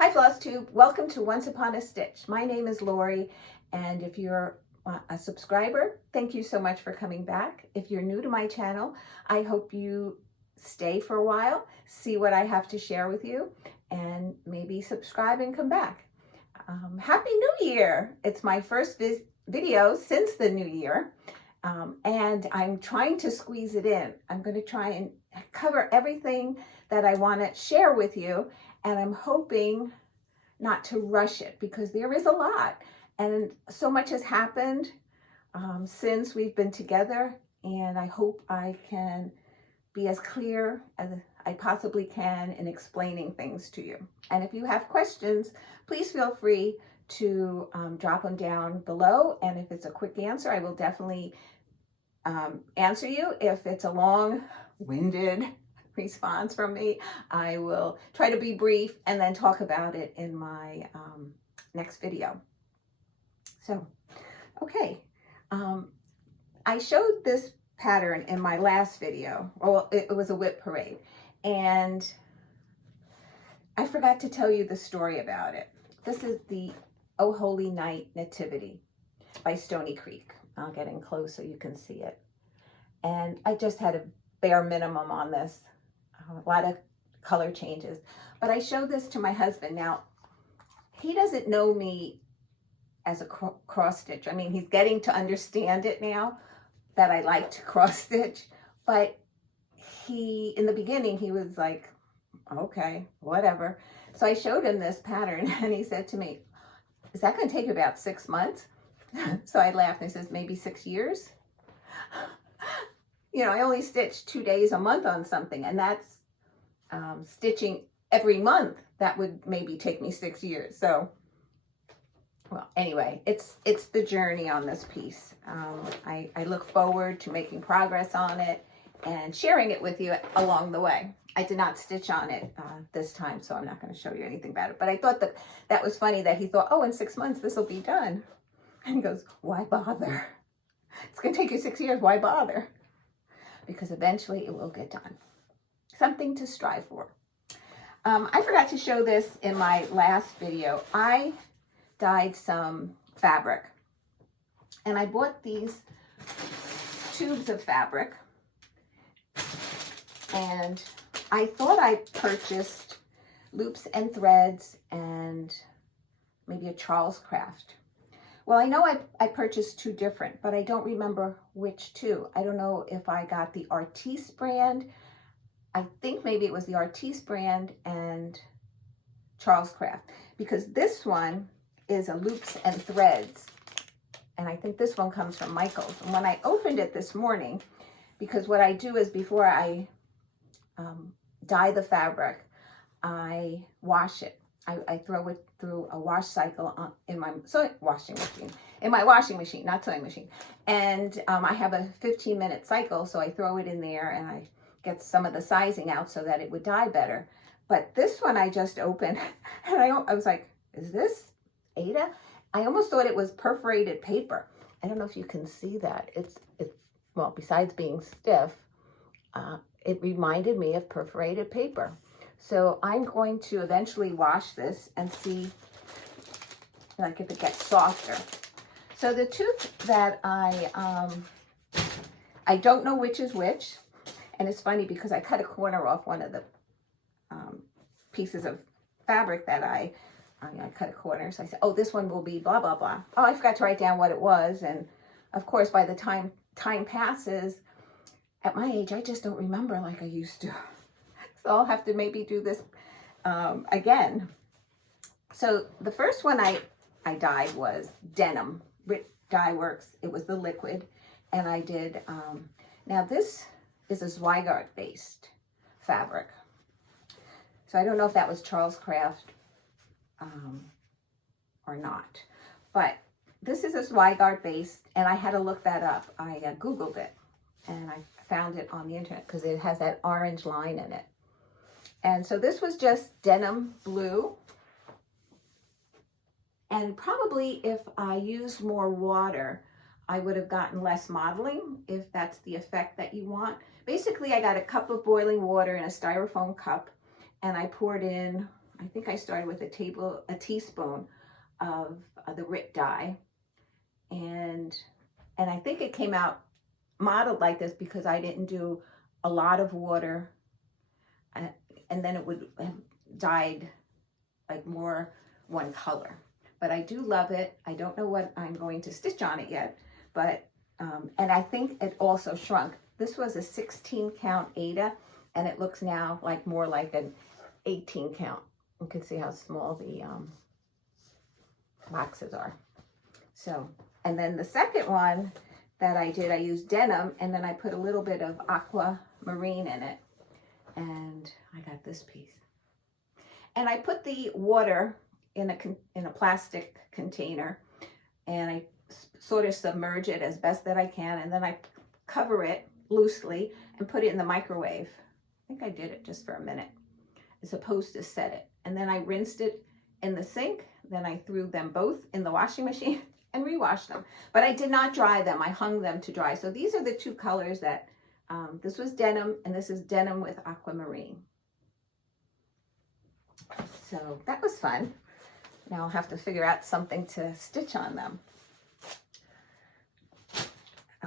Hi Flosstube, welcome to Once Upon a Stitch. My name is Lori, and if you're a subscriber, thank you so much for coming back. If you're new to my channel, I hope you stay for a while, see what I have to share with you, and maybe subscribe and come back. Happy New Year! It's my first video since the new year, and I'm trying to squeeze it in. I'm going to try and cover everything that I want to share with you, and I'm hoping not to rush it because there is a lot and so much has happened since we've been together, and I hope I can be as clear as I possibly can in explaining things to you. And if you have questions, please feel free to drop them down below, and if it's a quick answer, I will definitely answer you. If it's a long-winded response from me, I will try to be brief and then talk about it in my next video. So, okay, I showed this pattern in my last video. Well, it was a whip parade, and I forgot to tell you the story about it. This is the Oh Holy Night Nativity by Stony Creek. I'll get in close so you can see it. And I just had a bare minimum on this. A lot of color changes, but I showed this to my husband. Now, he doesn't know me as a cross stitch. I mean, he's getting to understand it now that I like to cross stitch, but in the beginning, he was like, okay, whatever. So I showed him this pattern, and he said to me, is that going to take about 6 months? So I laughed, and he says, maybe 6 years. You know, I only stitch 2 days a month on something, and that's stitching every month. That would maybe take me 6 years. So, well, anyway, it's the journey on this piece. I look forward to making progress on it and sharing it with you along the way. I did not stitch on it this time, so I'm not going to show you anything about it. But I thought that was funny that he thought, oh, in 6 months this will be done. And he goes, why bother? It's going to take you 6 years. Why bother? Because eventually it will get done. Something to strive for. I forgot to show this in my last video. I dyed some fabric, and I bought these tubes of fabric, and I thought I purchased loops and threads and maybe a Charles Craft. Well, I know I purchased 2 different, but I don't remember which 2. I don't know if I got the Artiste brand. I think maybe it was the Artiste brand and Charles Craft, because this one is a loops and threads, and I think this one comes from Michael's. And when I opened it this morning, because what I do is before I dye the fabric, I wash it. I throw it through a wash cycle in my washing machine, not sewing machine. And I have a 15-minute cycle, so I throw it in there and I get some of the sizing out so that it would dye better. But this one I just opened, and I was like, is this Ada? I almost thought it was perforated paper. I don't know if you can see that. It's well, besides being stiff, it reminded me of perforated paper. So I'm going to eventually wash this and see like if it gets softer. So the two that I don't know which is which, and it's funny because I cut a corner off one of the pieces of fabric that I cut a corner. So I said, oh, this one will be blah, blah, blah. Oh, I forgot to write down what it was. And of course, by the time passes, at my age, I just don't remember like I used to. So I'll have to maybe do this again. So the first one I dyed was denim. Dye Works. It was the liquid. And I did, now this is a Zweigart based fabric. So I don't know if that was Charles Craft or not. But this is a Zweigart based, and I had to look that up. I Googled it, and I found it on the internet because it has that orange line in it. And so this was just denim blue. And probably if I used more water, I would have gotten less modeling, if that's the effect that you want. Basically, I got a cup of boiling water in a styrofoam cup, and I poured in I think I started with a teaspoon of the RIP dye, and I think it came out modeled like this because I didn't do a lot of water, and then it would have dyed like more one color. But I do love it. I don't know what I'm going to stitch on it yet, but and I think it also shrunk. This was a 16 count Aida, and it looks now like more like an 18 count. You can see how small the boxes are. So, and then the second one that I did, I used denim, and then I put a little bit of aquamarine in it, and I got this piece. And I put the water in a plastic container, and I sort of submerge it as best that I can, and then I cover it loosely and put it in the microwave. I think I did it just for a minute, as opposed to set it. And then I rinsed it in the sink. Then I threw them both in the washing machine and rewashed them. But I did not dry them. I hung them to dry. So these are the two colors that, this was denim, and this is denim with aquamarine. So that was fun. Now I'll have to figure out something to stitch on them.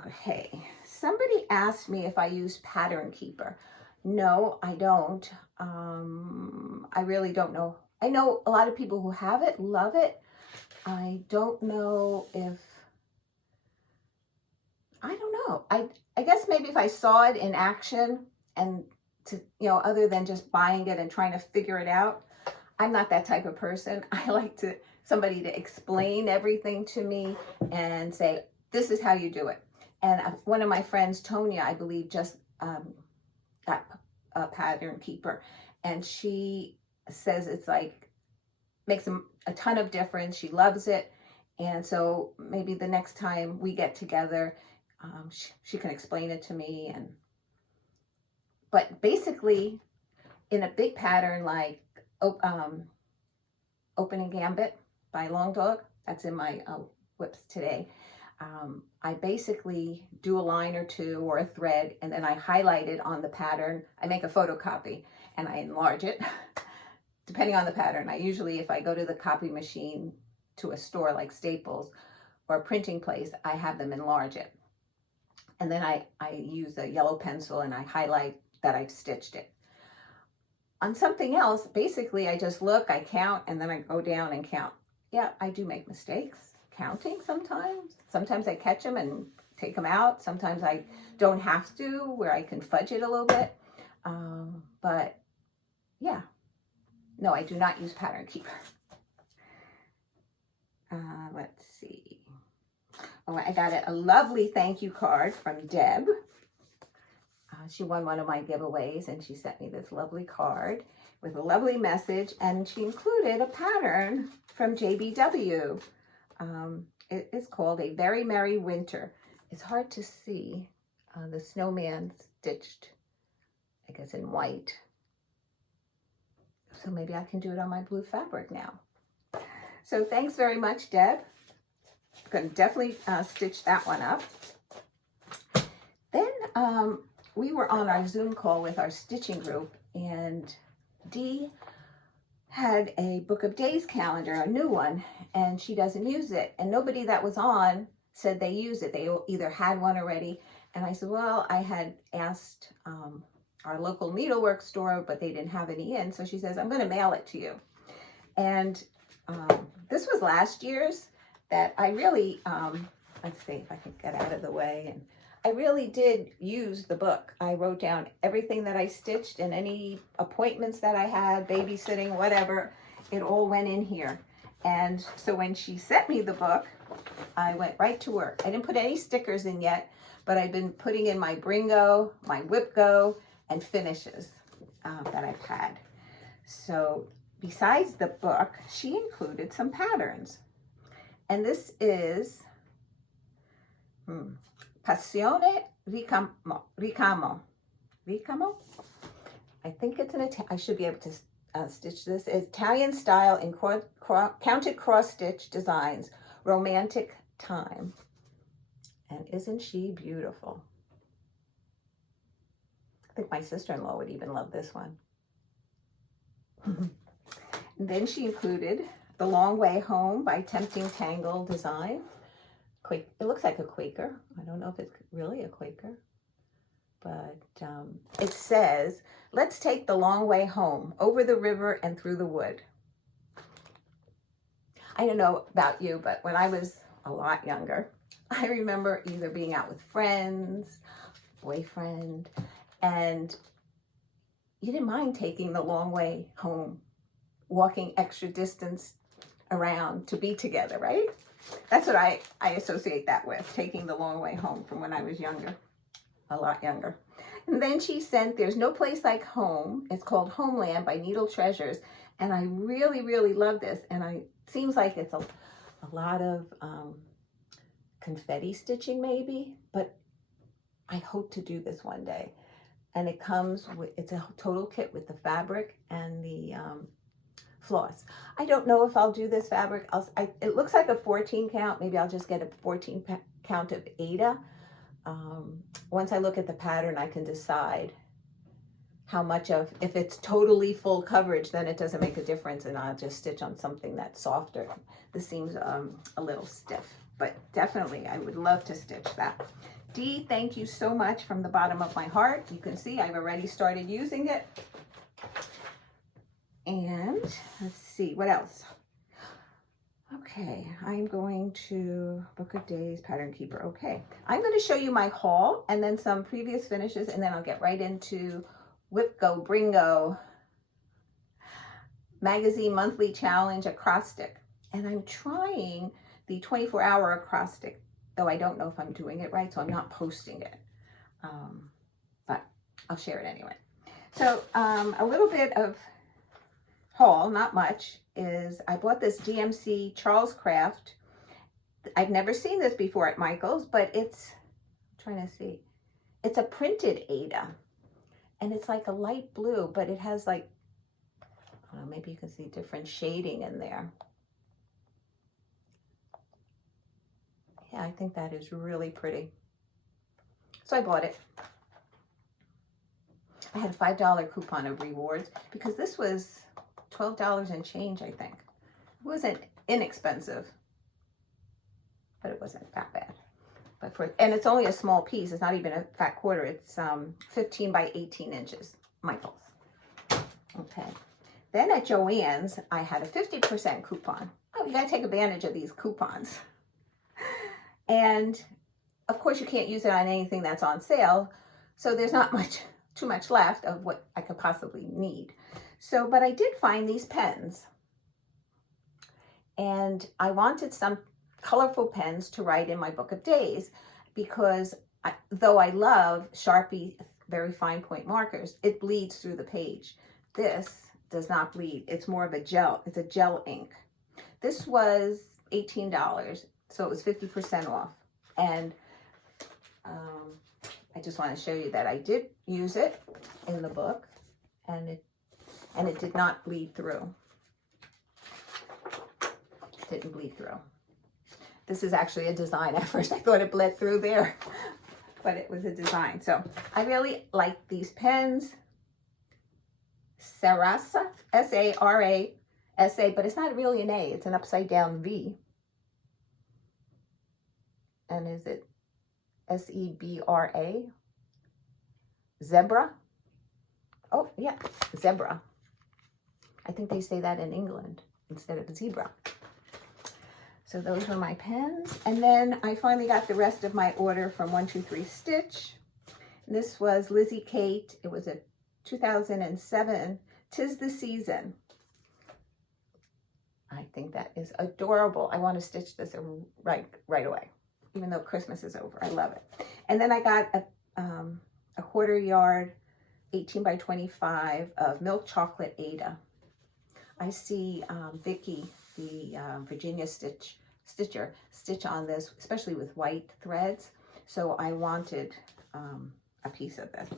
Okay, somebody asked me if I use Pattern Keeper. No, I don't. I really don't know. I know a lot of people who have it, love it. I don't know if, I don't know. I guess maybe if I saw it in action and to, you know, other than just buying it and trying to figure it out, I'm not that type of person. I like somebody to explain everything to me and say, this is how you do it. And one of my friends, Tonya, I believe, just got a Pattern Keeper, and she says it's like, makes a ton of difference. She loves it. And so maybe the next time we get together, she can explain it to me. But basically, in a big pattern like Open and Gambit by Long Dog, that's in my whips today, I basically do a line or two or a thread, and then I highlight it on the pattern. I make a photocopy and I enlarge it depending on the pattern. I usually, if I go to the copy machine to a store like Staples or a printing place, I have them enlarge it. And then I use a yellow pencil and I highlight that I've stitched it. On something else, basically I just look, I count, and then I go down and count. Yeah, I do make mistakes counting sometimes. Sometimes I catch them and take them out. Sometimes I don't have to, where I can fudge it a little bit. But yeah, no, I do not use Pattern Keeper. Let's see. Oh, I got a lovely thank you card from Deb. She won one of my giveaways, and she sent me this lovely card with a lovely message, and she included a pattern from JBW. It is called A Very Merry Winter. It's hard to see the snowman stitched, I guess, in white. So maybe I can do it on my blue fabric now. So thanks very much, Deb. I'm going to definitely stitch that one up. Then we were on our Zoom call with our stitching group, and Dee had a Book of Days calendar, a new one, and she doesn't use it. And nobody that was on said they use it. They either had one already. And I said, well, I had asked our local needlework store, but they didn't have any in. So she says, I'm going to mail it to you. And this was last year's that I really, let's see if I can get out of the way. And I really did use the book. I wrote down everything that I stitched and any appointments that I had, babysitting, whatever, it all went in here. And so when she sent me the book, I went right to work. I didn't put any stickers in yet, but I've been putting in my Bringo, my WIPGO, and finishes that I've had. So besides the book, she included some patterns. And this is Passione Ricamo. Ricamo? I think it's an Italian. I should be able to stitch this. It's Italian style in counted cross stitch designs. Romantic time. And isn't she beautiful? I think my sister-in-law would even love this one. And then she included The Long Way Home by Tempting Tangle Design. It looks like a Quaker. I don't know if it's really a Quaker. But it says, let's take the long way home, over the river and through the wood. I don't know about you, but when I was a lot younger, I remember either being out with friends, boyfriend, and you didn't mind taking the long way home, walking extra distance around to be together, right? That's what I associate that with, taking the long way home from when I was younger, a lot younger. And then she sent There's No Place Like Home. It's called Homeland by Needle Treasures. And I really, really love this. And it seems like it's a lot of confetti stitching maybe, but I hope to do this one day. And it comes with, it's a total kit with the fabric and the floss. I don't know if I'll do this fabric. It looks like a 14 count. Maybe I'll just get a 14 count of Aida. Once I look at the pattern, I can decide how much of, if it's totally full coverage, then it doesn't make a difference, and I'll just stitch on something that's softer. This seems a little stiff, but definitely I would love to stitch that. Dee, thank you so much from the bottom of my heart. You can see I've already started using it. And let's see, what else? Okay, I'm going to Book of Days, Pattern Keeper. Okay, I'm going to show you my haul and then some previous finishes, and then I'll get right into WIPGO Bringo Magazine Monthly Challenge Acrostic. And I'm trying the 24-hour acrostic, though I don't know if I'm doing it right, so I'm not posting it. But I'll share it anyway. So a little bit of haul, not much, is I bought this DMC Charles Craft. I've never seen this before at Michael's, but it's, I'm trying to see, it's a printed Aida, and it's like a light blue, but it has like, I don't know, maybe you can see different shading in there. Yeah, I think that is really pretty. So I bought it. I had a $5 coupon of rewards because this was $12 and change, I think. It wasn't inexpensive, but it wasn't that bad. But and it's only a small piece. It's not even a fat quarter. It's 15 by 18 inches, Michael's. Okay. Then at Joann's, I had a 50% coupon. Oh, you gotta take advantage of these coupons. And of course you can't use it on anything that's on sale. So there's not too much left of what I could possibly need. So, but I did find these pens, and I wanted some colorful pens to write in my Book of Days because though I love Sharpie, very fine point markers, it bleeds through the page. This does not bleed. It's more of a gel. It's a gel ink. This was $18, so it was 50% off. And I just want to show you that I did use it in the book, and it did not bleed through. It didn't bleed through. This is actually a design. At first I thought it bled through there, but it was a design. So I really like these pens. Sarasa, S-A-R-A-S-A, but it's not really an A, it's an upside down V. And is it S-E-B-R-A? Zebra? Oh, yeah, zebra. I think they say that in England instead of zebra. So those were my pens. And then I finally got the rest of my order from 123 Stitch. And this was Lizzie Kate. It was a 2007 'Tis the Season. I think that is adorable. I want to stitch this right away, even though Christmas is over. I love it. And then I got a quarter yard 18 by 25 of milk chocolate Aida. I see Vicki, the Virginia stitcher, stitch on this, especially with white threads. So I wanted a piece of this,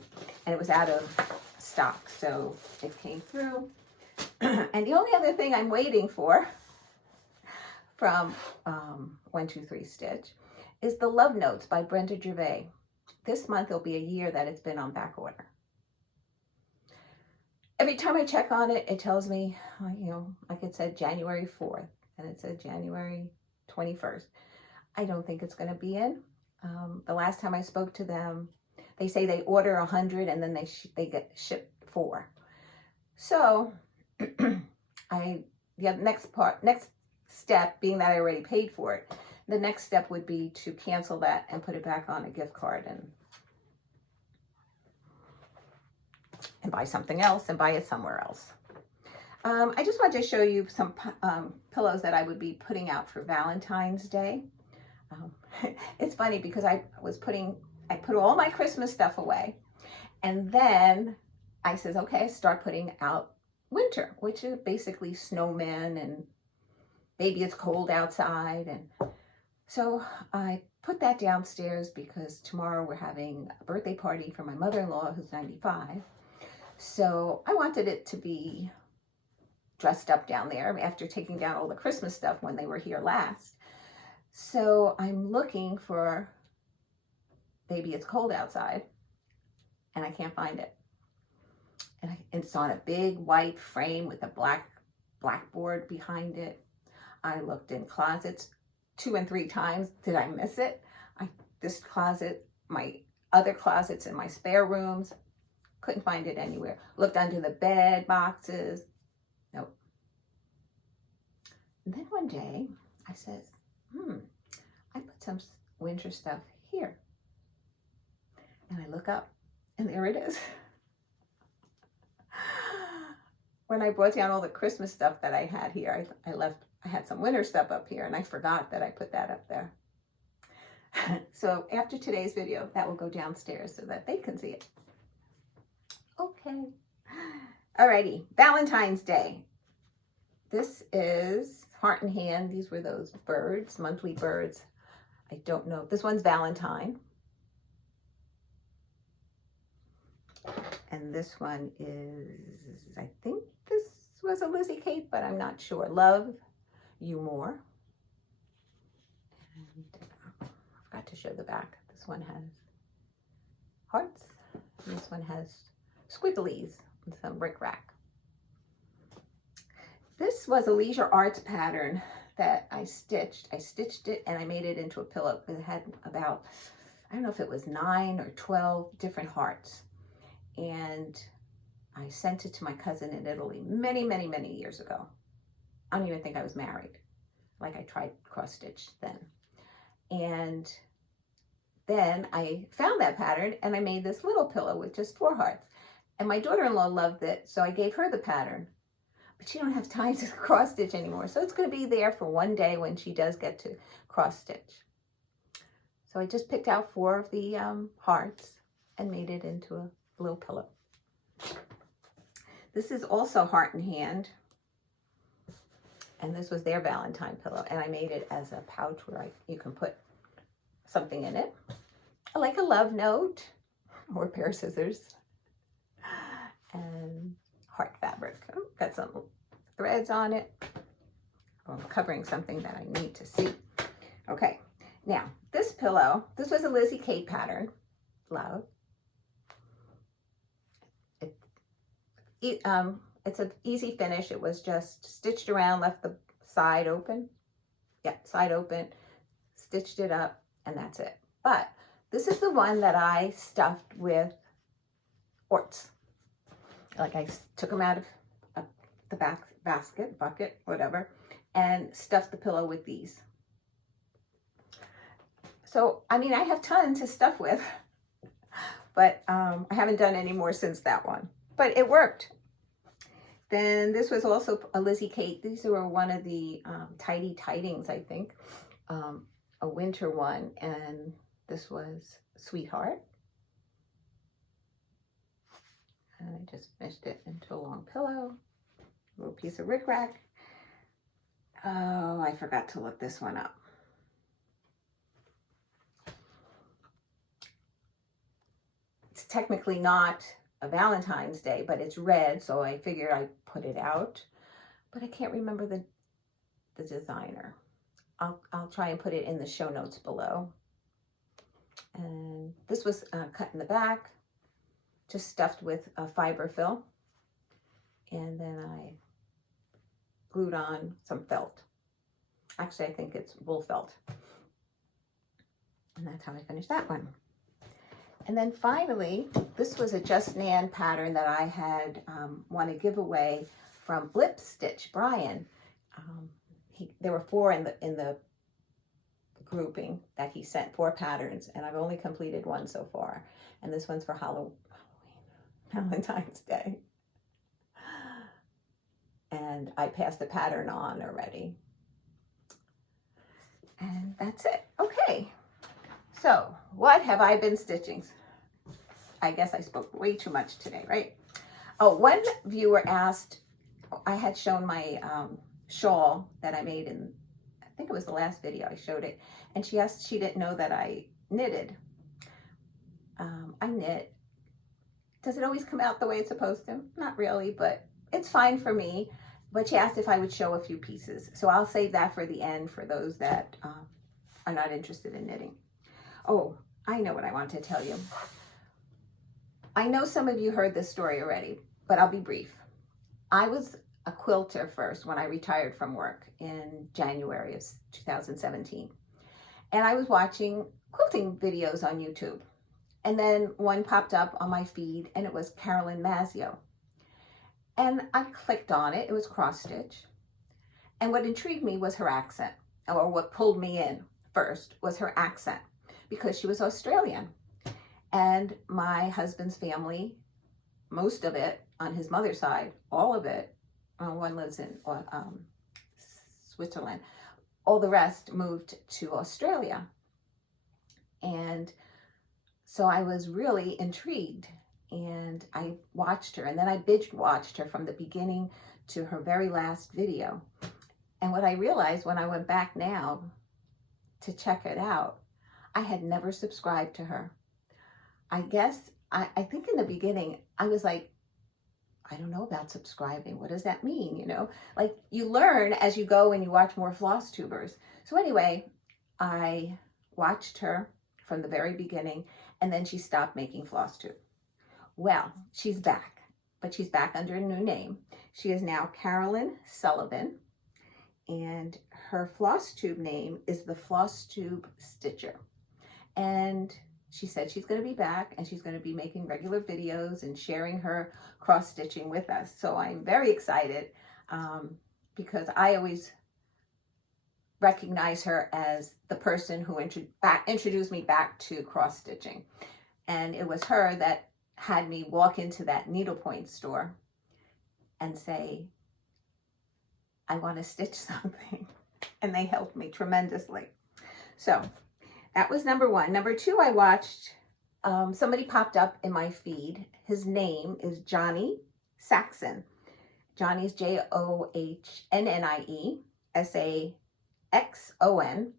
and it was out of stock, so it came through. And the only other thing I'm waiting for from 123 Stitch is the Love Notes by Brenda Gervais. This month will be a year that it's been on back order. every time I check on it, it tells me, you know, like it said January 4th, and it said January 21st. I don't think it's going to be in. The last time I spoke to them, they say they order 100 and then they get shipped 4. So next step, being that I already paid for it, the next step would be to cancel that and put it back on a gift card and buy something else and buy it somewhere else. I just wanted to show you some pillows that I would be putting out for Valentine's Day. It's funny because I put all my Christmas stuff away, and then I says, okay, start putting out winter, which is basically snowmen and baby it's cold outside. And so I put that downstairs because tomorrow we're having a birthday party for my mother-in-law who's 95. So I wanted it to be dressed up down there after taking down all the Christmas stuff when they were here last. So I'm looking for Baby It's Cold Outside, and I can't find it. And it's on a big white frame with a blackboard behind it. I looked in closets 2 and 3 times. Did I miss it? This closet, my other closets in my spare rooms, couldn't find it anywhere. Looked under the bed boxes. Nope. And then one day I says, I put some winter stuff here. And I look up and there it is. When I brought down all the Christmas stuff that I had here, I had some winter stuff up here and I forgot that I put that up there. So after today's video, that will go downstairs so that they can see it. Okay. Alrighty, Valentine's Day. This is Heart and Hand. These were those birds, monthly birds. I don't know. This one's Valentine. And this one is, I think this was a Lizzie Kate, but I'm not sure. Love You More. And I forgot to show the back. This one has hearts. This one has squigglies and some rickrack. This was a Leisure Arts pattern that I stitched. I stitched it and I made it into a pillow. It had about, I don't know if it was 9 or 12 different hearts. And I sent it to my cousin in Italy many, many, many years ago. I don't even think I was married. Like I tried cross stitch then. And then I found that pattern and I made this little pillow with just 4 hearts. And my daughter-in-law loved it, so I gave her the pattern. But she don't have time to cross stitch anymore. So it's going to be there for one day when she does get to cross stitch. So I just picked out 4 of the hearts and made it into a little pillow. This is also Heart and Hand. And this was their Valentine pillow. And I made it as a pouch where you can put something in it. Like a love note or a pair of scissors. And heart fabric. Oh, got some threads on it. I'm covering something that I need to see. Okay, now this pillow, this was a Lizzie Kate pattern. Love. It's an easy finish. It was just stitched around, left the side open. Yeah, side open, stitched it up, and that's it. But this is the one that I stuffed with orts. Like I took them out of the bucket, whatever, and stuffed the pillow with these. So, I mean, I have tons to stuff with, but I haven't done any more since that one. But it worked. Then this was also a Lizzie Kate. These were one of the Tidy Tidings, I think. A winter one, and this was Sweetheart. And I just finished it into a long pillow. A little piece of rickrack. Oh, I forgot to look this one up. It's technically not a Valentine's Day, but it's red, so I figured I'd put it out. But I can't remember the designer. I'll try and put it in the show notes below. And this was cut in the back, just stuffed with a fiber fill. and then I glued on some felt. Actually, I think it's wool felt. And that's how I finished that one. And then finally, this was a Just Nan pattern that I had won a giveaway from Lip Stitch, Brian. There were 4 in the grouping that he sent, 4 patterns, and I've only completed 1 so far. And this one's for Halloween, Valentine's Day. And I passed the pattern on already. And that's it. Okay. So, what have I been stitching? I guess I spoke way too much today, right? Oh, one viewer asked, I had shown my shawl that I made in, I think it was the last video I showed it, and she asked, she didn't know that I knitted. I knit. Does it always come out the way it's supposed to? Not really, but it's fine for me. But she asked if I would show a few pieces. So I'll save that for the end for those that are not interested in knitting. Oh, I know what I want to tell you. I know some of you heard this story already, but I'll be brief. I was a quilter first when I retired from work in January of 2017. And I was watching quilting videos on YouTube. And then one popped up on my feed, and it was Carolyn Mazzio. And I clicked on it. It was cross stitch. And what intrigued me was her accent, or what pulled me in first was her accent, because she was Australian. And my husband's family, most of it on his mother's side, all of it, one lives in Switzerland, all the rest moved to Australia. And so I was really intrigued, and I watched her, and then I binge watched her from the beginning to her very last video. And what I realized when I went back now to check it out, I had never subscribed to her. I guess, I think in the beginning, I was like, I don't know about subscribing. What does that mean? You know, like you learn as you go and you watch more Flosstubers. So anyway, I watched her from the very beginning, and then she stopped making Flosstube. Well, she's back, but she's back under a new name. She is now Carolyn Sullivan, and her Flosstube name is the Flosstube Stitcher. And she said she's going to be back, and she's going to be making regular videos and sharing her cross stitching with us. So I'm very excited because I always recognize her as the person who introduced me back to cross stitching. And it was her that had me walk into that needlepoint store and say, I want to stitch something. And they helped me tremendously. So that was number 1. Number 2, I watched, somebody popped up in my feed. His name is Johnnie Saxon. Johnnie's Johnnie, Saxon.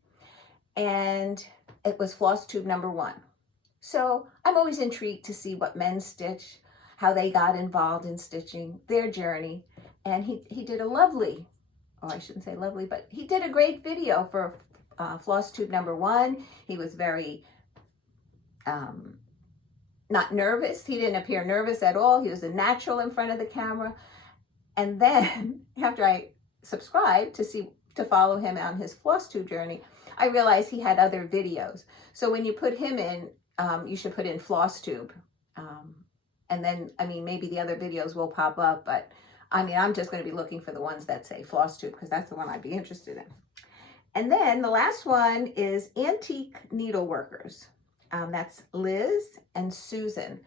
And it was Flosstube number 1. So I'm always intrigued to see what men stitch, how they got involved in stitching, their journey. And he did a lovely, oh, I shouldn't say lovely, but he did a great video for Flosstube number 1. He was very not nervous. He didn't appear nervous at all. He was a natural in front of the camera. And then after I subscribed to follow him on his Flosstube journey, I realized he had other videos. So when you put him in, you should put in Flosstube. And then, I mean, maybe the other videos will pop up, but I mean, I'm just going to be looking for the ones that say Flosstube because that's the one I'd be interested in. And then the last one is Antique Needleworkers. That's Liz and Susan.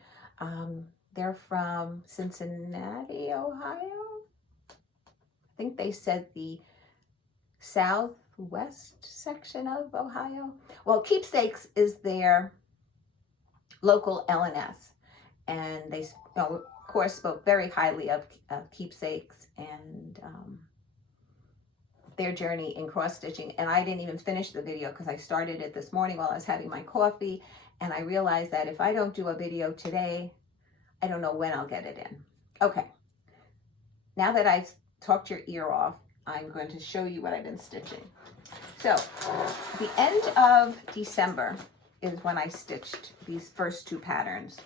They're from Cincinnati, Ohio. I think they said the southwest section of Ohio. Well, Keepsakes is their local LNS. And they, of course, spoke very highly of Keepsakes and their journey in cross-stitching. And I didn't even finish the video because I started it this morning while I was having my coffee. And I realized that if I don't do a video today, I don't know when I'll get it in. Okay. Now that I've talked your ear off, I'm going to show you what I've been stitching. So, the end of December is when I stitched these first 2 patterns.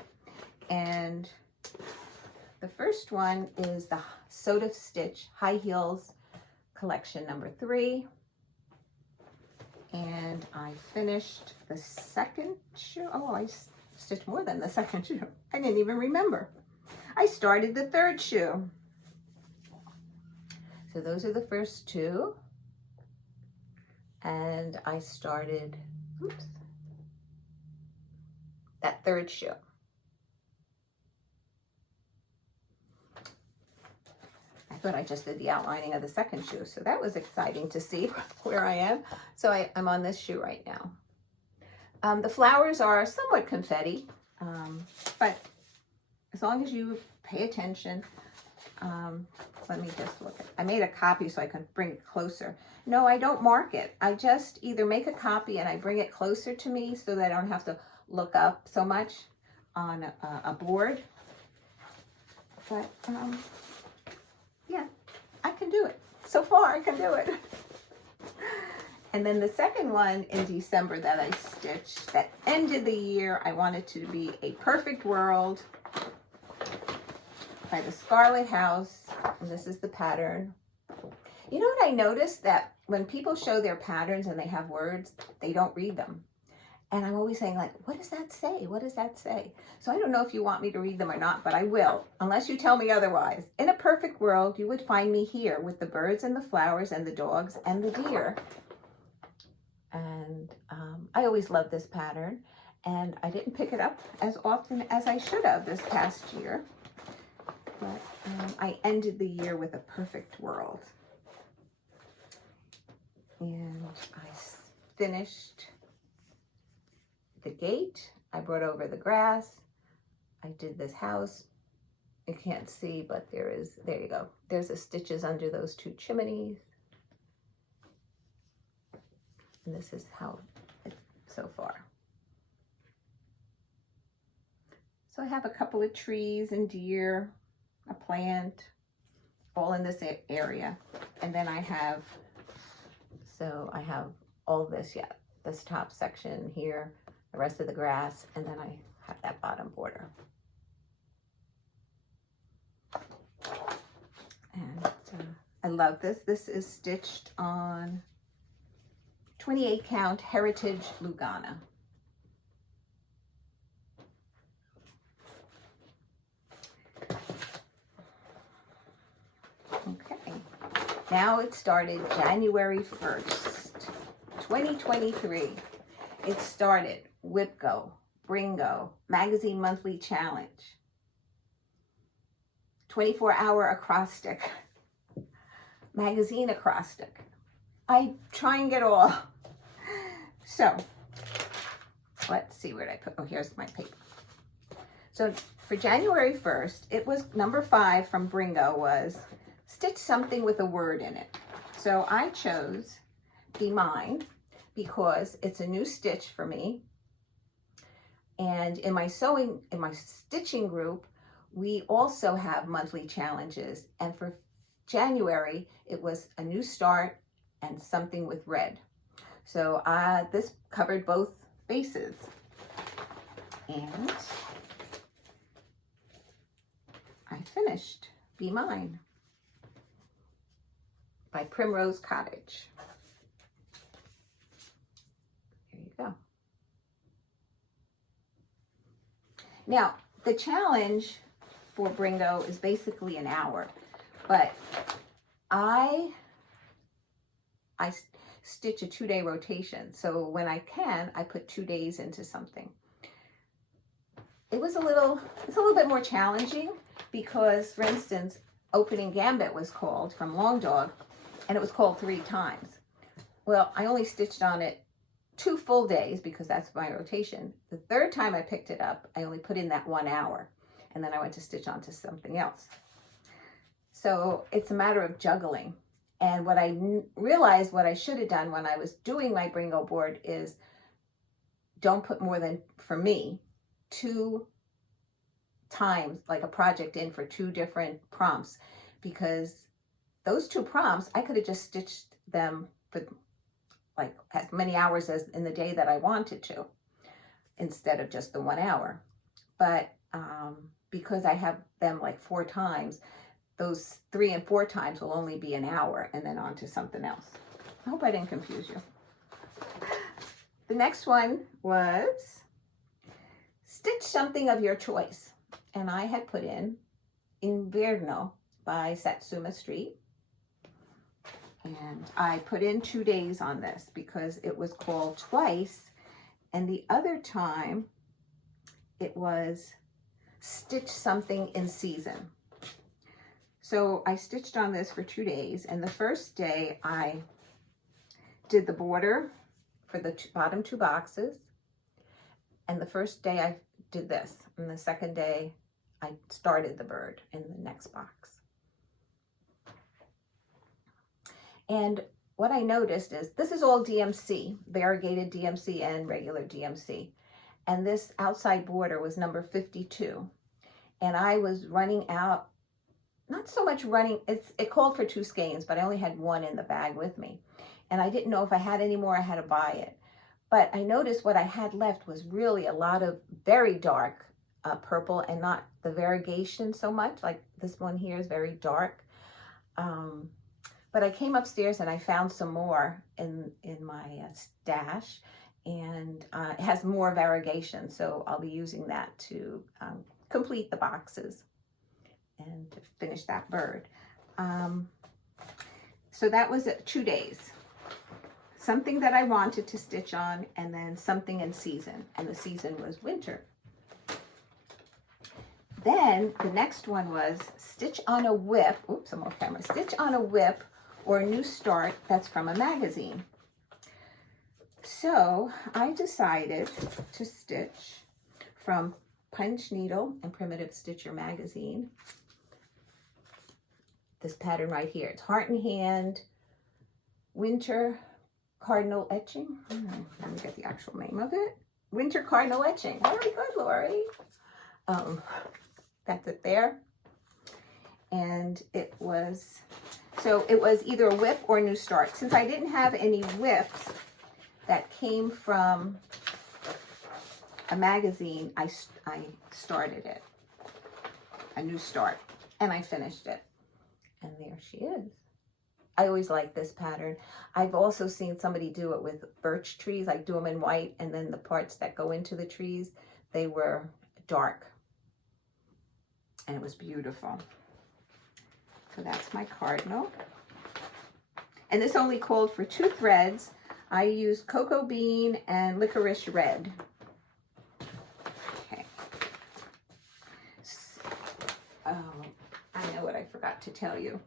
And The first one is the Soda Stitch High Heels collection number 3. And I finished the second shoe. Oh, I stitched more than the second shoe. I didn't even remember. I started the third shoe. So those are the first 2. And I started, oops, that third shoe. I thought I just did the outlining of the second shoe, so that was exciting to see where I am. So I'm on this shoe right now. The flowers are somewhat confetti, but as long as you pay attention, let me just look at, I made a copy so I could bring it closer. No, I don't mark it. I just either make a copy and I bring it closer to me so that I don't have to look up so much on a board. But yeah, I can do it. So far, I can do it. And then the second one in December that I stitched, that ended the year, I wanted to be A Perfect World by the Scarlet House. And this is the pattern. You know what I noticed? That when people show their patterns and they have words, they don't read them. And I'm always saying, like, what does that say? What does that say? So I don't know if you want me to read them or not, but I will, unless you tell me otherwise. In a perfect world, you would find me here with the birds and the flowers and the dogs and the deer. And I always loved this pattern. And I didn't pick it up as often as I should have this past year. But I ended the year with A Perfect World. And I finished the gate. I brought over the grass. I did this house. You can't see, but there you go. There's the stitches under those 2 chimneys. And this is how it's so far. So I have a couple of trees and deer, a plant, all in this area. And then I have all this, yeah, this top section here, the rest of the grass, and then I have that bottom border. And I love this. This is stitched on 28 count Heritage Lugana. Okay, now it started January 1st, 2023. It started WIPGO, Bringo, Magazine Monthly Challenge, 24-hour acrostic, magazine acrostic. I try and get all. So, let's see where did I put, oh, here's my paper. So for January 1st, it was number 5 from Bringo was stitch something with a word in it. So I chose Be Mine because it's a new stitch for me. And in my stitching group, we also have monthly challenges. And for January, it was a new start and something with red. So this covered both bases. And I finished Be Mine by Primrose Cottage. There you go. Now, the challenge for Bringo is basically an hour, but I stitch a 2-day rotation. So when I can, I put 2 days into something. It's a little bit more challenging because, for instance, Opening Gambit was called from Long Dog, and it was called 3 times. Well, I only stitched on it 2 full days because that's my rotation. The 3rd time I picked it up, I only put in that 1 hour, and then I went to stitch onto something else. So it's a matter of juggling. And what I realized what I should have done when I was doing my Bringo board is don't put more than, for me, 2 times, like a project in for 2 different prompts, because those 2 prompts, I could have just stitched them for like as many hours as in the day that I wanted to, instead of just the 1 hour. But because I have them like 4 times, those 3 and 4 times will only be an hour and then on to something else. I hope I didn't confuse you. The next one was stitch something of your choice. And I had put in Inverno by Satsuma Street. And I put in 2 days on this because it was called twice. And the other time it was stitch something in season. So I stitched on this for 2 days. And the first day I did the border for the bottom 2 boxes. And the first day I did this. And the second day I started the bird in the next box. And what I noticed is this is all DMC, variegated DMC and regular DMC. And this outside border was number 52. And I was running out, not so much running, it called for 2 skeins, but I only had 1 in the bag with me. And I didn't know if I had any more, I had to buy it. But I noticed what I had left was really a lot of very dark purple and not the variegation so much. Like this one here is very dark. But I came upstairs and I found some more in my stash, and it has more variegation. So I'll be using that to complete the boxes and to finish that bird. So that was 2 days. Something that I wanted to stitch on, and then something in season, and the season was winter. Then the next one was stitch on a whip. Oops, some more camera. Stitch on a whip or a new start that's from a magazine. So I decided to stitch from Punch Needle and Primitive Stitcher magazine. This pattern right here. It's Heart and Hand, Winter Cardinal Etching. Let me get the actual name of it. Winter Cardinal Etching. Very good, Lori. That's it there. And it was, so it was either a whip or a new start. Since I didn't have any whips that came from a magazine, I started it. A new start. And I finished it. And there she is. I always like this pattern. I've also seen somebody do it with birch trees, like do them in white, and then the parts that go into the trees, they were dark. And it was beautiful. So that's my cardinal. And this only called for 2 threads. I used cocoa bean and licorice red. Okay. I know what I forgot to tell you.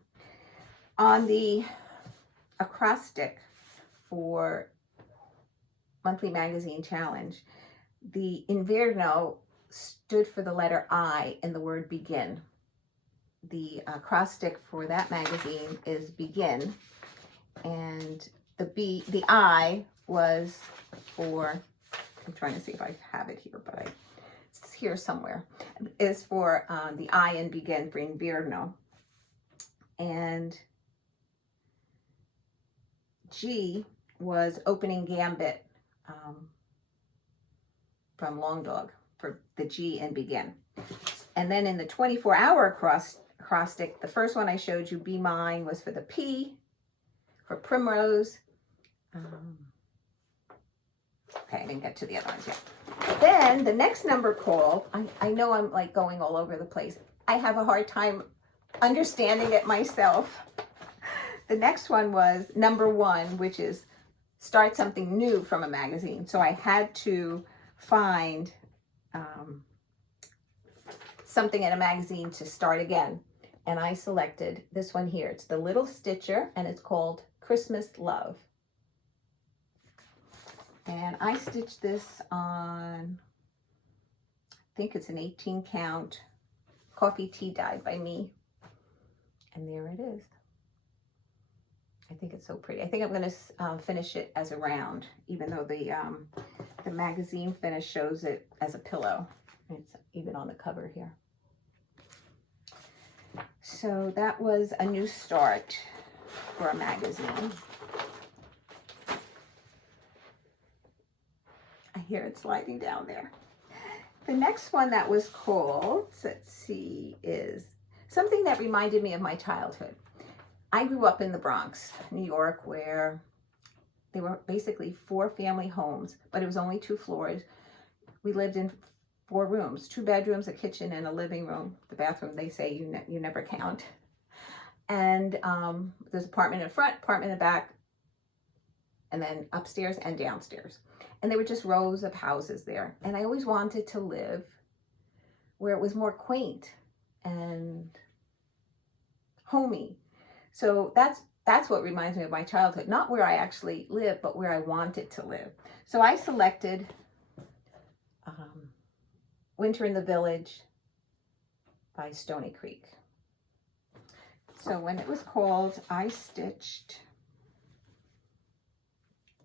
On the acrostic for Monthly Magazine Challenge, the Inverno stood for the letter I in the word begin. The acrostic for that magazine is begin, and the I was for, I'm trying to see if I have it here, but it's here somewhere, is for the I in begin for Inverno. And G was opening gambit from Long Dog for the G and begin. And then in the 24-hour acrostic, the first one I showed you, Be Mine, was for the P, for Primrose. Okay, I didn't get to the other ones yet. Then the next number called, I know I'm like going all over the place. I have a hard time understanding it myself. The next one was number 1, which is start something new from a magazine. So I had to find something in a magazine to start again. And I selected this one here. It's the Little Stitcher, and it's called Christmas Love. And I stitched this on, I think it's an 18 count coffee tea dye by me. And there it is. I think it's so pretty. I think I'm going to finish it as a round, even though the magazine finish shows it as a pillow. It's even on the cover here. So that was a new start for a magazine. I hear it sliding down there. The next one that was called, let's see, is something that reminded me of my childhood. I grew up in the Bronx, New York, where they were basically 4 family homes, but it was only 2 floors. We lived in 4 rooms, 2 bedrooms, a kitchen, and a living room. The bathroom, they say you never count. And there's an apartment in front, apartment in the back, and then upstairs and downstairs. And there were just rows of houses there. And I always wanted to live where it was more quaint and homey. So that's what reminds me of my childhood. Not where I actually lived, but where I wanted to live. So I selected Winter in the Village by Stony Creek. So when it was called, I stitched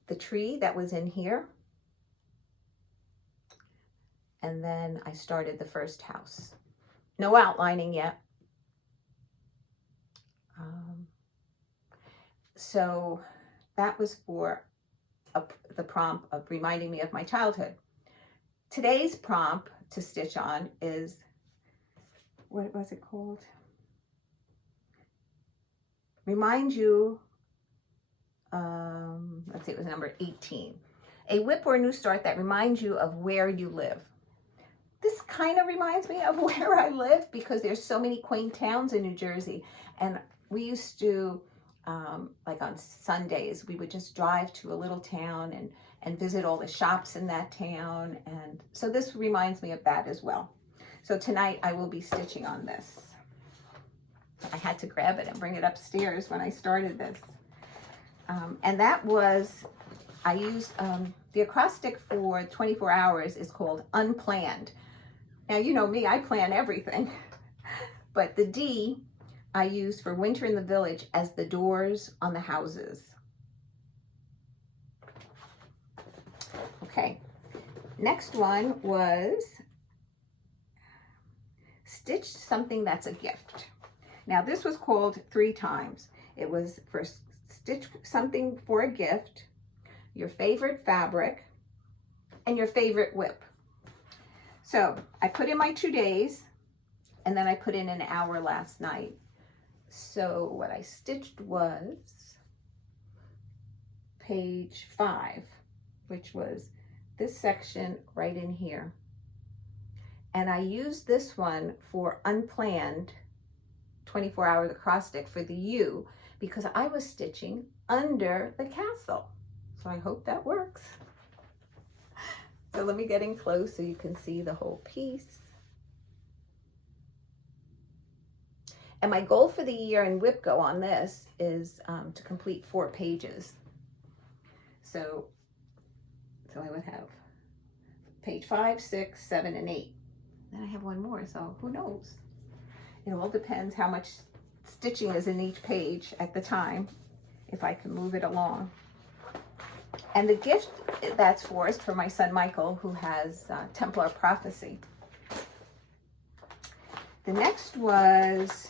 the tree that was in here. And then I started the first house. No outlining yet. So that was for the prompt of reminding me of my childhood. Today's prompt to stitch on is, what was it called? Remind you, let's see, it was number 18. A whip or a new start that reminds you of where you live. This kind of reminds me of where I live because there's so many quaint towns in New Jersey. And we used to, like on Sundays, we would just drive to a little town and visit all the shops in that town. And so this reminds me of that as well. So tonight I will be stitching on this. I had to grab it and bring it upstairs when I started this. And that was, I used, the acrostic for 24 hours is called Unplanned. Now, you know me, I plan everything. But the D I used for Winter in the Village as the doors on the houses. Okay, next one was stitch something that's a gift. Now this was called 3 times. It was for stitch something for a gift, your favorite fabric, and your favorite whip. So I put in my 2 days, and then I put in an hour last night. So what I stitched was page 5, which was this section right in here. And I used this one for Unplanned 24-hour acrostic for the U because I was stitching under the castle. So I hope that works. So let me get in close so you can see the whole piece. And my goal for the year in WIPGO on this is to complete 4 pages. So I would have page 5, 6, 7, and 8. Then I have one more, so who knows? It all depends how much stitching is in each page at the time, if I can move it along. And the gift that's for is for my son Michael, who has Templar Prophecy. The next was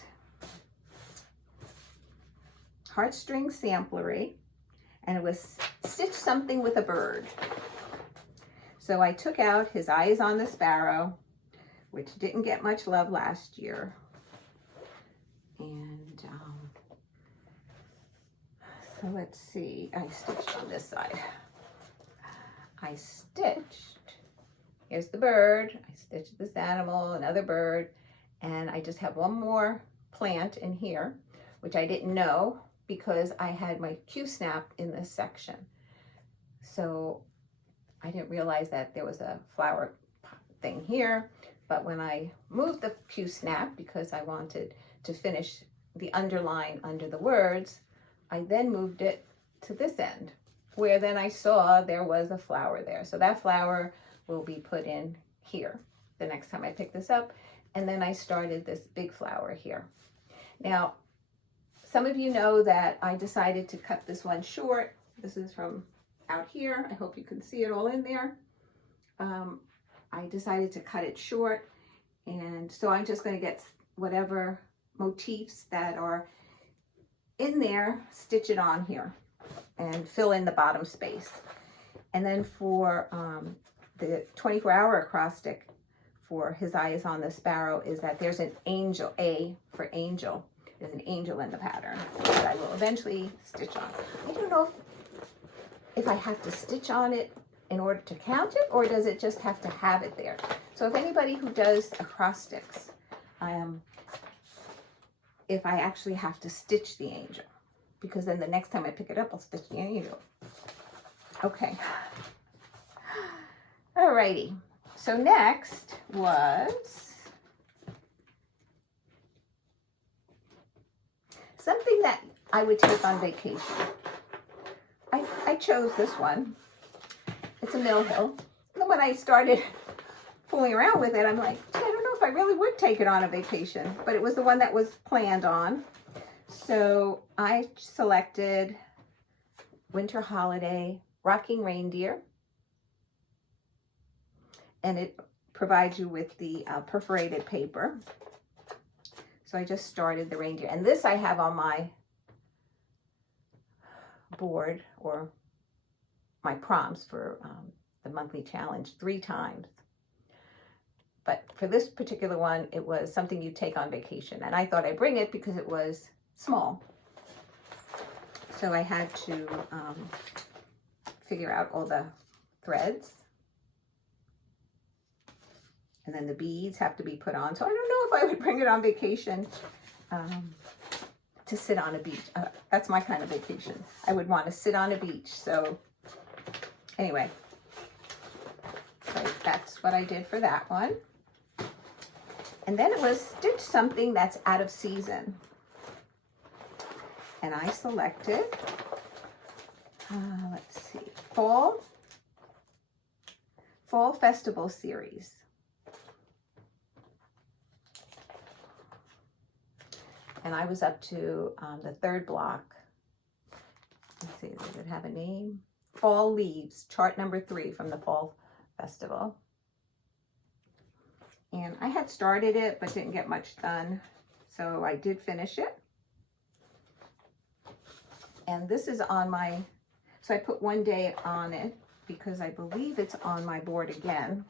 Heartstring Samplery, and it was stitch something with a bird. So I took out His Eyes on the Sparrow, which didn't get much love last year. And so let's see, I stitched on this side. I stitched, here's the bird, I stitched this animal, another bird, and I just have one more plant in here, which I didn't know because I had my Q-snap in this section. So I didn't realize that there was a flower thing here, but when I moved the Q-snap, because I wanted to finish the underline under the words, I then moved it to this end, where then I saw there was a flower there. So that flower will be put in here the next time I pick this up. And then I started this big flower here. Now, some of you know that I decided to cut this one short. This is from out here. I hope you can see it all in there. I decided to cut it short. And so I'm just going to get whatever motifs that are in there, stitch it on here and fill in the bottom space. And then for the 24-hour acrostic, for His Eye is on the Sparrow is that there's an angel, A for angel. There's an angel in the pattern that I will eventually stitch on. I don't know if I have to stitch on it in order to count it, or does it just have to have it there? So if anybody who does acrostics, if I actually have to stitch the angel, because then the next time I pick it up, I'll stitch the angel. Okay. Alrighty. So next was something that I would take on vacation. I chose this one. It's a Mill Hill. And when I started fooling around with it, I'm like, I don't know if I really would take it on a vacation, but it was the one that was planned on. So I selected Winter Holiday Rocking Reindeer, and it provides you with the perforated paper. So I just started the reindeer, and this I have on my board, or my prompts for the monthly challenge 3 times. But for this particular one, it was something you take on vacation, and I thought I'd bring it because it was small. So I had to figure out all the threads, and then the beads have to be put on. So I don't know if I would bring it on vacation to sit on a beach. That's my kind of vacation. I would want to sit on a beach. So anyway, so that's what I did for that one. And then it was stitch something that's out of season. And I selected, let's see, Fall Festival Series. And I was up to the 3rd block. Let's see, does it have a name? Fall Leaves, chart number 3 from the Fall Festival. And I had started it, but didn't get much done. So I did finish it. And this is on my, so I put 1 day on it because I believe it's on my board again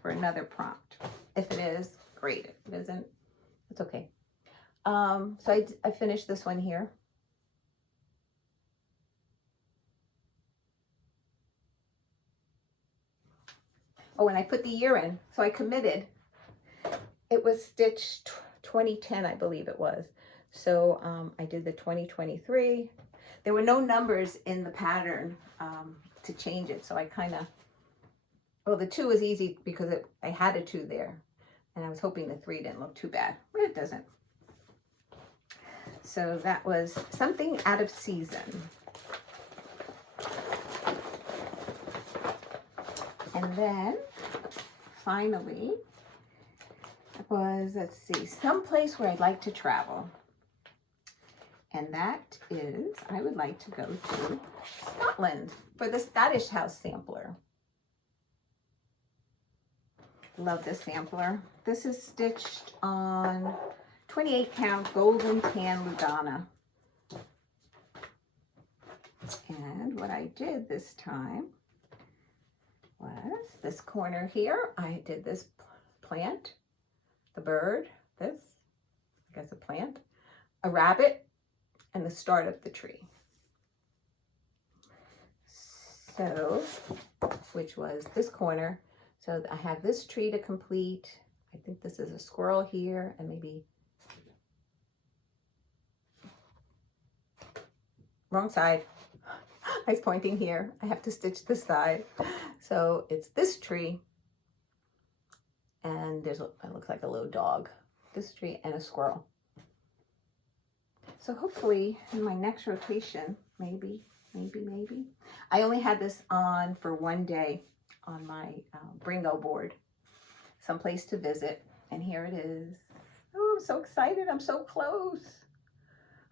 for another prompt. If it is, great. If it isn't, it's okay. So I finished this one here. Oh, and I put the year in, so I committed. It was stitched 2010, I believe it was. So I did the 2023. There were no numbers in the pattern to change it, so I kind of, well, the 2 was easy because I had a 2 there, and I was hoping the 3 didn't look too bad, but it doesn't. So that was something out of season. And then finally was, let's see, someplace where I'd like to travel. And that is, I would like to go to Scotland for the Scottish House sampler. Love this sampler. This is stitched on 28 count golden tan Lugana. And what I did this time was this corner here. I did this plant, the bird, this, I guess a plant, a rabbit, and the start of the tree. So, which was this corner. So I have this tree to complete. I think this is a squirrel here, and maybe, wrong side. I was pointing here. I have to stitch this side. So it's this tree, and it looks like a little dog. This tree and a squirrel. So hopefully in my next rotation, maybe. I only had this on for 1 day on my Bringo board, someplace to visit, and here it is. Oh, I'm so excited. I'm so close.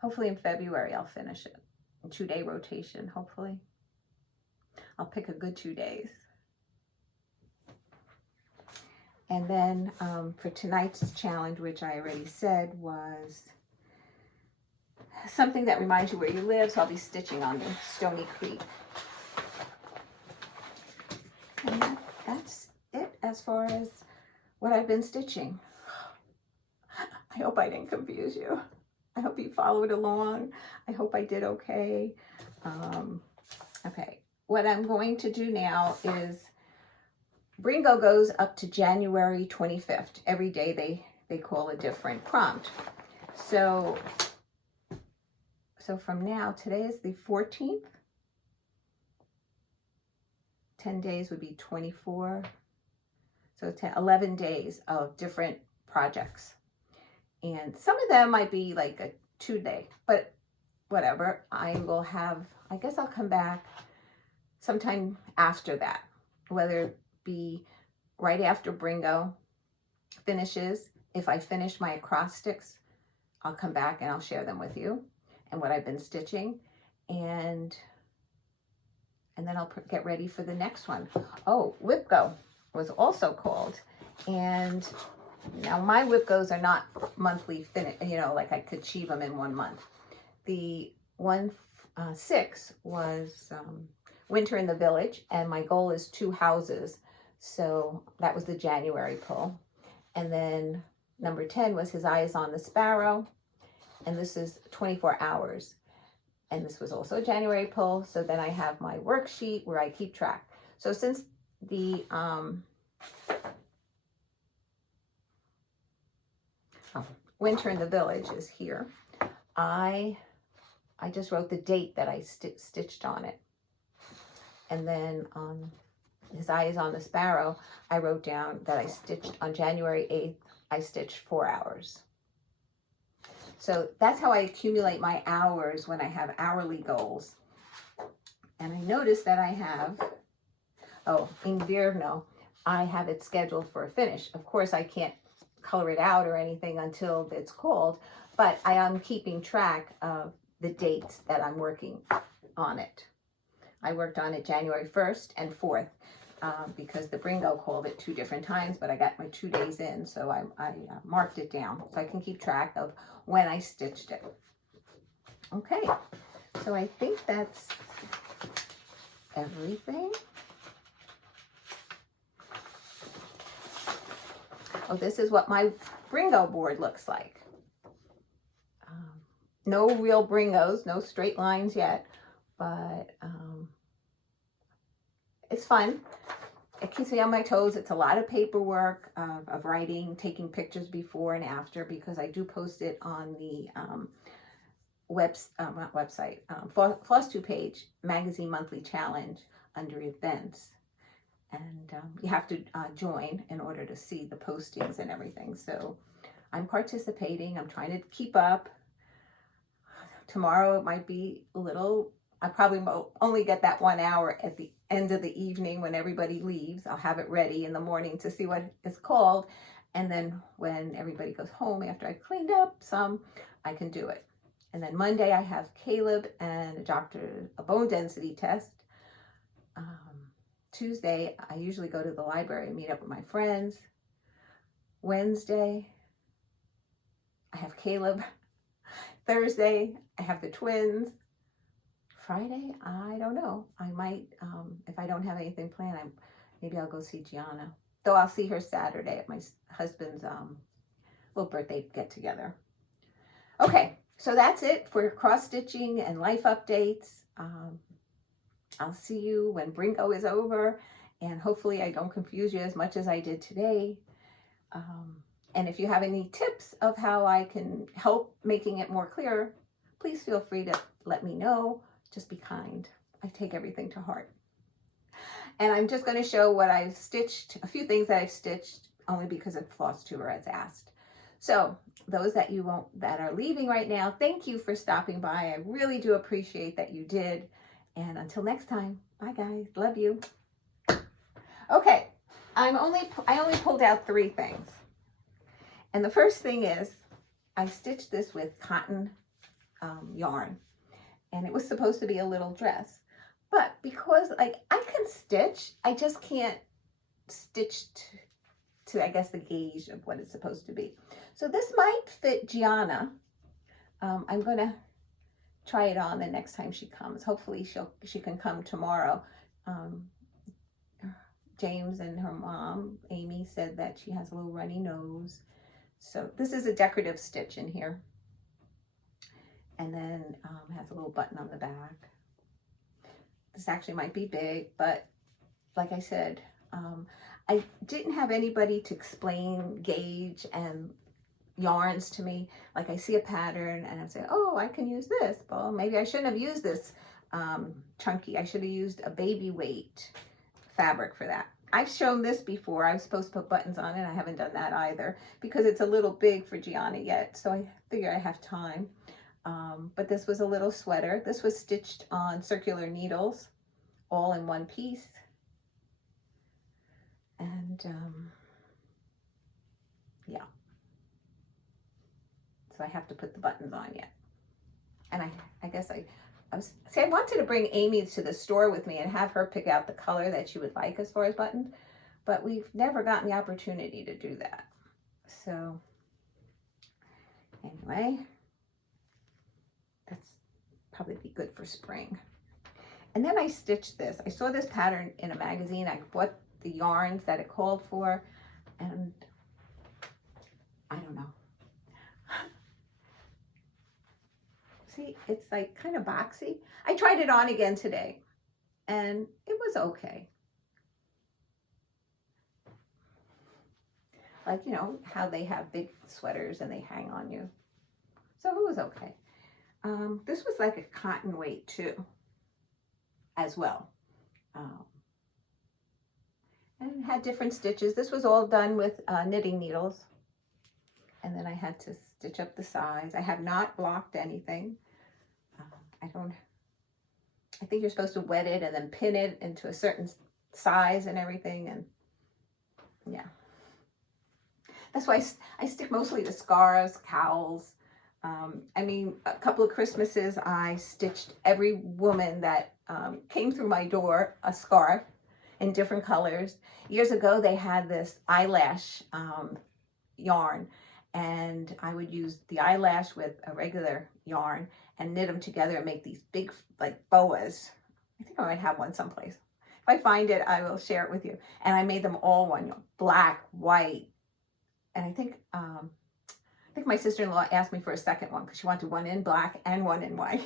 Hopefully in February I'll finish it. A 2-day rotation, hopefully. I'll pick a good 2 days. And then for tonight's challenge, which I already said, was something that reminds you where you live. So I'll be stitching on the Stony Creek. And that's it as far as what I've been stitching. I hope I didn't confuse you. I hope you followed along. I hope I did okay. Okay, what I'm going to do now is Bringo goes up to January 25th. Every day they call a different prompt. So from now, today is the 14th. 10 days would be 24. So 11 days of different projects. And some of them might be like a 2-day, but whatever. I guess I'll come back sometime after that, whether it be right after Bringo finishes. If I finish my acrostics, I'll come back and I'll share them with you and what I've been stitching. And then I'll get ready for the next one. Oh, WIPGO was also called. And now my WIPGOs are not monthly finish, like I could achieve them in 1 month. The 1/6 was Winter in the Village, and my goal is 2 houses. So that was the January pull. And then number 10 was His Eye is on the Sparrow. And this is 24 hours. And this was also a January pull. So then I have my worksheet where I keep track. So since the Winter in the Village is here, I just wrote the date that I stitched on it. And then on His Eye is on the Sparrow, I wrote down that I stitched on January 8th, I stitched 4 hours. So that's how I accumulate my hours when I have hourly goals. And I noticed that I have, Invierno, I have it scheduled for a finish. Of course, I can't color it out or anything until it's called, but I am keeping track of the dates that I'm working on it. I worked on it January 1st and 4th because the Bringo called it 2 different times, but I got my 2 days in, so I marked it down so I can keep track of when I stitched it. Okay, so I think that's everything. Oh, this is what my Bringo board looks like. No real Bringos, no straight lines yet, but it's fun. It keeps me on my toes. It's a lot of paperwork of writing, taking pictures before and after, because I do post it on the Flosstube page, Magazine Monthly Challenge, under events. And you have to join in order to see the postings and everything. So I'm participating. I'm trying to keep up. Tomorrow it might be a little, I probably will only get that 1 hour at the end of the evening when everybody leaves. I'll have it ready in the morning to see what it's called. And then when everybody goes home, after I've cleaned up some, I can do it. And then Monday I have Caleb and a bone density test. Tuesday, I usually go to the library and meet up with my friends. Wednesday, I have Caleb. Thursday, I have the twins. Friday, I don't know. I might, if I don't have anything planned, maybe I'll go see Gianna. Though I'll see her Saturday at my husband's little birthday get-together. Okay, so that's it for cross-stitching and life updates. I'll see you when Bringo is over, and hopefully I don't confuse you as much as I did today. And if you have any tips of how I can help making it more clear, please feel free to let me know. Just be kind. I take everything to heart. And I'm just going to show what I've stitched, a few things that I've stitched only because a Flosstuber has asked. So those that are leaving right now, thank you for stopping by. I really do appreciate that you did. And until next time, bye guys, love you. Okay, I only pulled out 3 things. And the first thing is, I stitched this with cotton yarn. And it was supposed to be a little dress. But because I can stitch, I just can't stitch to I guess, the gauge of what it's supposed to be. So this might fit Gianna. I'm going to try it on the next time she comes. Hopefully she can come tomorrow. James and her mom, Amy, said that she has a little runny nose. So this is a decorative stitch in here. And then has a little button on the back. This actually might be big, but like I said, I didn't have anybody to explain gauge and yarns to me. Like I see a pattern and I say, oh, I can use this. Well, maybe I shouldn't have used this chunky. I should have used a baby weight fabric for that. I've shown this before. I was supposed to put buttons on it. I haven't done that either because it's a little big for Johnnie yet. So I figure I have time. But this was a little sweater. This was stitched on circular needles, all in one piece. And yeah. So I have to put the buttons on yet. And I guess I wanted to bring Amy to the store with me and have her pick out the color that she would like as far as buttons, but we've never gotten the opportunity to do that. So anyway, that's probably be good for spring. And then I stitched this. I saw this pattern in a magazine. I bought the yarns that it called for, and I don't know. See, it's like kind of boxy. I tried it on again today and it was okay. Like, you know, how they have big sweaters and they hang on you. So it was okay. This was like a cotton weight too, as well. And it had different stitches. This was all done with knitting needles. And then I had to stitch up the size. I have not blocked anything. I think you're supposed to wet it and then pin it into a certain size and everything. And yeah. That's why I stick mostly to scarves, cowls. I mean, a couple of Christmases, I stitched every woman that came through my door a scarf in different colors. Years ago, they had this eyelash yarn, and I would use the eyelash with a regular yarn and knit them together and make these big, like, boas. I think I might have one someplace. If I find it, I will share it with you. And I made them all one, you know, black, white, and I think my sister-in-law asked me for a second one because she wanted one in black and one in white,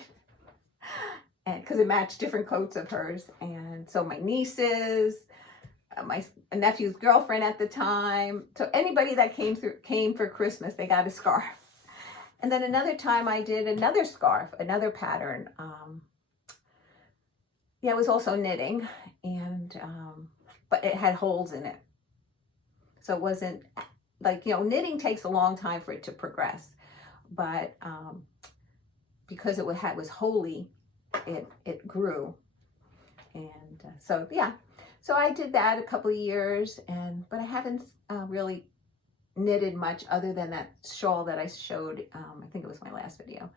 and because it matched different coats of hers. And so my nieces, my nephew's girlfriend at the time, so anybody that came for Christmas, they got a scarf. And then another time I did another scarf, another pattern. Yeah, it was also knitting, and but it had holes in it, so it wasn't like, you know, knitting takes a long time for it to progress, but because it was holey, it grew. And so yeah, so I did that a couple of years, but I haven't really knitted much other than that shawl that I showed. I think it was my last video,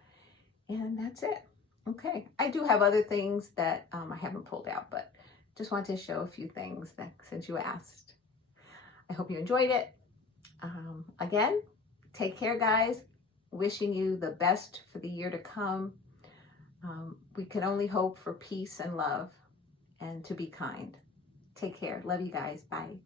and that's it. Okay, I do have other things that I haven't pulled out, but just wanted to show a few things that, since you asked. I hope you enjoyed it. Again, take care, guys. Wishing you the best for the year to come. We can only hope for peace and love, and to be kind. Take care. Love you guys. Bye.